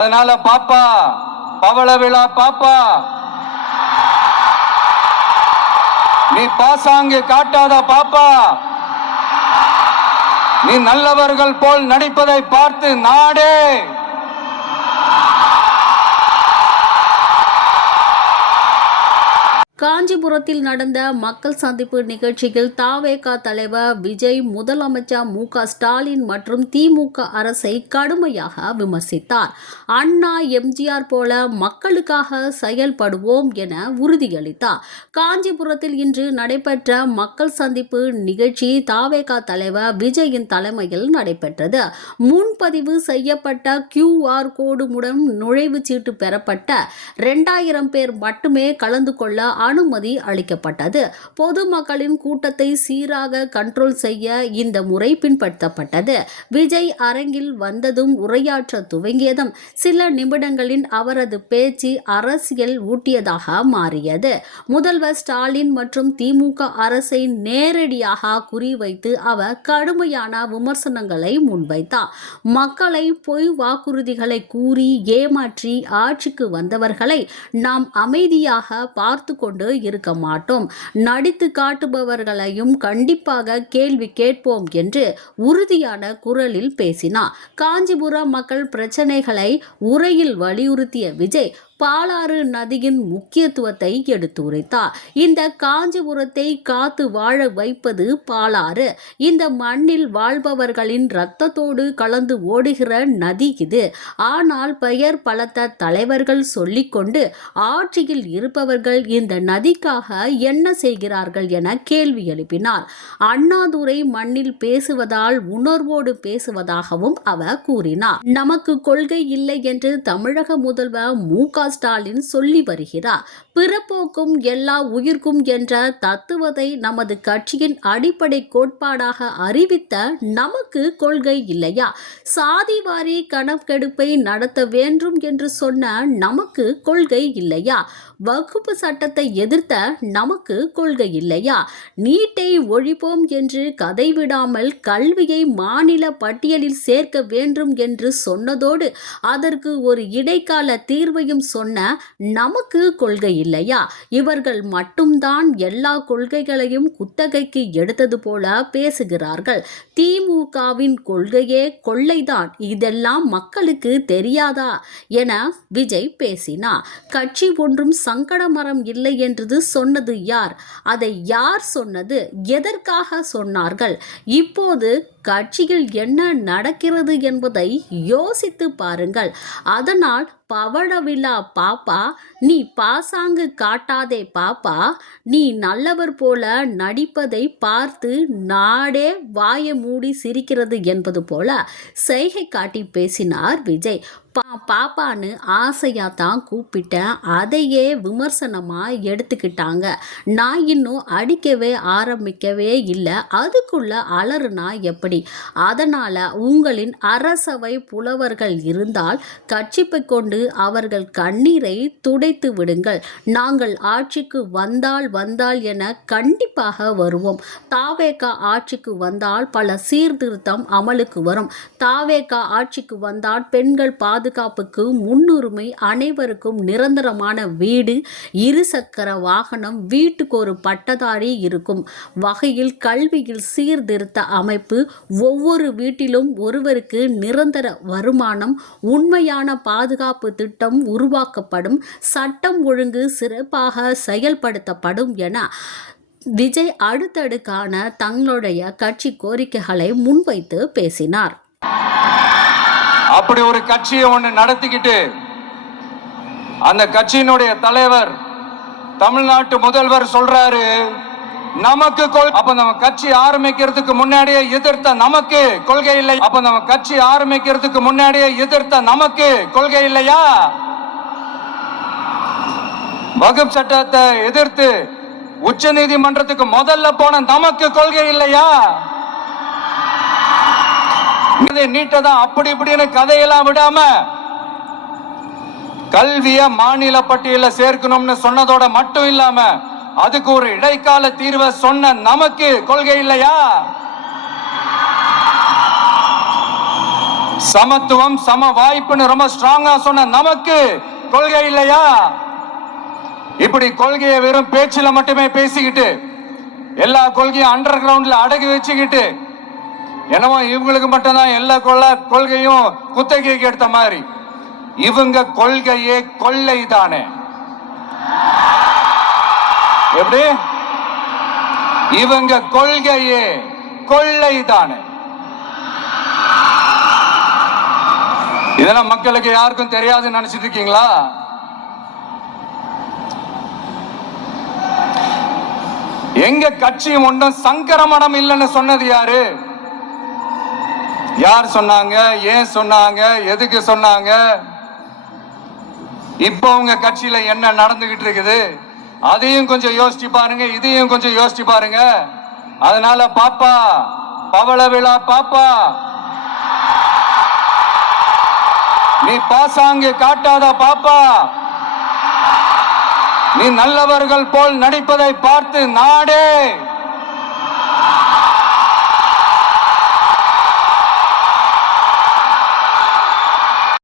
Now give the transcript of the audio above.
அதனால பாப்பா பவள விழா பாப்பா. நீ பாசாங்கு காட்டாத பாப்பா. நீ நல்லவர்கள் போல் நடிப்பதை பார்த்து நாடே. காஞ்சிபுரத்தில் நடந்த மக்கள் சந்திப்பு நிகழ்ச்சியில் தாவேகா தலைவர் விஜய் முதலமைச்சர் மு க ஸ்டாலின் மற்றும் திமுக அரசை கடுமையாக விமர்சித்தார். அண்ணா எம்ஜிஆர் போல மக்களுக்காக செயல்படுவோம் என உறுதியளித்தார். காஞ்சிபுரத்தில் இன்று நடைபெற்ற மக்கள் சந்திப்பு நிகழ்ச்சி தாவேகா தலைவர் விஜயின் தலைமையில் நடைபெற்றது. முன்பதிவு செய்யப்பட்ட கியூஆர் கோடுமுடன் நுழைவுச் சீட்டு பெறப்பட்ட இரண்டாயிரம் பேர் மட்டுமே கலந்து கொள்ள அனுமதி அளிக்கப்பட்டது. பொதுமக்களின் கூட்டத்தை சீராக கண்ட்ரோல் செய்ய இந்த முறை பின்பற்றப்பட்டது. விஜய் அரங்கில் வந்ததும் உரையாற்ற துவங்கியதும் சில நிமிடங்களில் அவரது பேச்சு அரசியல் ஊட்டியதாக மாறியது. முதல்வர் ஸ்டாலின் மற்றும் திமுக அரசை நேரடியாக குறிவைத்து அவர் கடுமையான விமர்சனங்களை முன்வைத்தார். மக்களை பொய் வாக்குறுதிகளை கூறி ஏமாற்றி ஆட்சிக்கு வந்தவர்களை நாம் அமைதியாக பார்த்து கொண்டு இருக்க மாட்டோம். நடித்து காட்டுபவர்களையும் கண்டிப்பாக கேள்வி கேட்போம் என்று உறுதியான குரலில் பேசினார். காஞ்சிபுரம் மக்கள் பிரச்சனைகளை உரையில் வலியுறுத்திய விஜய் பாலாறு நதியின் முக்கியத்துவத்தை எடுத்து உரைத்தார். இந்த காஞ்சிபுரத்தை காத்து வாழ வைப்பது பாலாறு. இந்த மண்ணில் வாழ்பவர்களின் இரத்தத்தோடு கலந்து ஓடுகிற நதி இது. ஆனால் பெயர் பலத்த தலைவர்கள் சொல்லிக்கொண்டு ஆட்சியில் இருப்பவர்கள் இந்த நதிக்காக என்ன செய்கிறார்கள் என கேள்வி எழுப்பினார். அண்ணாதுரை மண்ணில் பேசுவதால் உணர்வோடு பேசுவதாகவும் அவர் கூறினார். நமக்கு கொள்கை இல்லை என்று தமிழக முதல்வர் மு க ஸ்டாலின் சொல்லி வருகிறார். பிறப்போக்கும் எல்லா உயிர்க்கும் என்ற தத்துவத்தை நமது கட்சியின் அடிப்படை கோட்பாடாக அறிவித்த நமக்கு கொள்கை இல்லையா? சாதிவாரி கணக்கெடுப்பை நடத்த வேண்டும் என்று சொன்ன நமக்கு கொள்கை இல்லையா? வகுப்பு சட்டத்தை எதிர்த்த நமக்கு கொள்கை இல்லையா? நீட்டை ஒழிப்போம் என்று கதை விடாமல் கல்வியை மாநில பட்டியலில் சேர்க்க வேண்டும் என்று சொன்னதோடு அதற்கு ஒரு இடைக்கால தீர்வையும் சொன்ன நமக்கு கொள்கை இல்லையா? இவர்கள் மட்டும்தான் எல்லா கொள்கைகளையும் குத்தகைக்கு எடுத்தது போல பேசுகிறார்கள். திமுகவின் கொள்கையே கொள்ளைதான். இதெல்லாம் மக்களுக்கு தெரியாதா? என விஜய் பேசினார். கட்சி ஒன்றும் சங்கட மரம் இல்லை என்றது சொன்னது யார்? அதை யார் சொன்னது? எதற்காக சொன்னார்கள்? இப்போது கட்சியில் என்ன நடக்கிறது என்பதை யோசித்து பாருங்கள். அதனால் பவழவிழா பாப்பா நீ பாசாங்கு காட்டாதே பாப்பா நீ நல்லவர் போல நடிப்பதை பார்த்து நாடே வாய மூடி சிரிக்கிறது என்பது போல செய்கை காட்டி பேசினார் விஜய். பா பாப்பான்னு ஆசையாக தான் கூப்பிட்டேன் அதையே விமர்சனமாக எடுத்துக்கிட்டாங்க. நான் இன்னும் அடிக்கவே ஆரம்பிக்கவே இல்லை. அதுக்குள்ள அலறுனா எப்படி? அதனால் உங்களின் அரசவை புலவர்கள் இருந்தால் கட்சிப்பை கொண்டு அவர்கள் கண்ணீரை துடைத்து விடுங்கள். நாங்கள் ஆட்சிக்கு வந்தால் வந்தால் என கண்டிப்பாக வருவோம். தாவேகா ஆட்சிக்கு வந்தால் பல சீர்திருத்தம் அமலுக்கு வரும். தாவேகா ஆட்சிக்கு வந்தால் பெண்கள் பாதுகாப்புக்கு முன்னுரிமை அனைவருக்கும் நிரந்தரமான வீடு இருசக்கர வாகனம் வீட்டுக்கு ஒரு பட்டதாரி இருக்கும். வகையில் கல்வியில் சீர்திருத்த அமைப்பு ஒவ்வொரு வீட்டிலும் ஒருவருக்கு நிரந்தர வருமானம் உண்மையான பாதுகாப்பு திட்டம் உருவாக்கப்படும் சட்டம் ஒழுங்கு சிறப்பாக செயல்படுத்தப்படும் என விஜய் அடுத்தடுக்கான தங்களுடைய கட்சி கோரிக்கைகளை முன்வைத்து பேசினார். அப்படி ஒரு கட்சியை ஒன்று நடத்திக்கிட்டு அந்த கட்சியினுடைய தலைவர் தமிழ்நாட்டு முதல்வர் சொல்றாரு நமக்கு கொள் அப்ப நம்ம கட்சி ஆரம்பிக்கிறதுக்கு முன்னாடியே எதிர்த்த நமக்கு கொள்கை இல்லை அப்ப நம்ம கட்சி ஆரம்பிக்கிறதுக்கு முன்னாடியே எதிர்த்த நமக்கு கொள்கை இல்லையா? வகுப் சட்டத்தை எதிர்த்து உச்ச நீதிமன்றத்துக்கு முதல்ல போன நமக்கு கொள்கை இல்லையா? இதை நீட்டதான் அப்படி இப்படின்னு கதையெல்லாம் விடாம கல்விய மாநில பட்டியல சேர்க்கணும்னு சொன்னதோட மட்டும் இல்லாம அதுக்கு ஒரு இடைக்கால தீர்வை சொன்ன நமக்கு கொள்கை இல்லையா? சமத்துவம் சம வாய்ப்புன்னு ரொம்ப ஸ்ட்ராங்கா சொன்ன நமக்கு கொள்கை இல்லையா? இப்படி கொள்கையை வெறும் பேச்சுல மட்டுமே பேசிக்கிட்டு எல்லா கொள்கையும் அண்டர் கிரவுண்ட்ல அடகு வச்சுக்கிட்டு என்னமோ இவங்களுக்கு மட்டும்தான் எல்லா கொள்ள கொள்கையும் குத்தகைக்கு எடுத்த மாதிரி. இவங்க கொள்கையே கொள்ளை தானே எப்படி? இவங்க கொள்கையே கொள்ளை தானே இதெல்லாம் மக்களுக்கு யாருக்கும் தெரியாதுன்னு நினைச்சிட்டு இருக்கீங்களா? எங்க கட்சி ஒன்றும் சங்கரமணம் இல்லைன்னு சொன்னது யாரு? யார் சொன்னாங்க? ஏன் சொன்னாங்க? எதுக்கு சொன்னாங்க? இப்போ உங்க கட்சியில என்ன நடந்துகிட்டு இருக்குது? அதையும் கொஞ்சம் யோசிச்சு பாருங்க இதையும் கொஞ்சம் யோசிச்சு பாருங்க. அதனால பாப்பா பவள விழா பாப்பா. நீ பாசாங்கு காட்டாத பாப்பா. நீ நல்லவர்கள் போல் நடிப்பதை பார்த்து நாடே.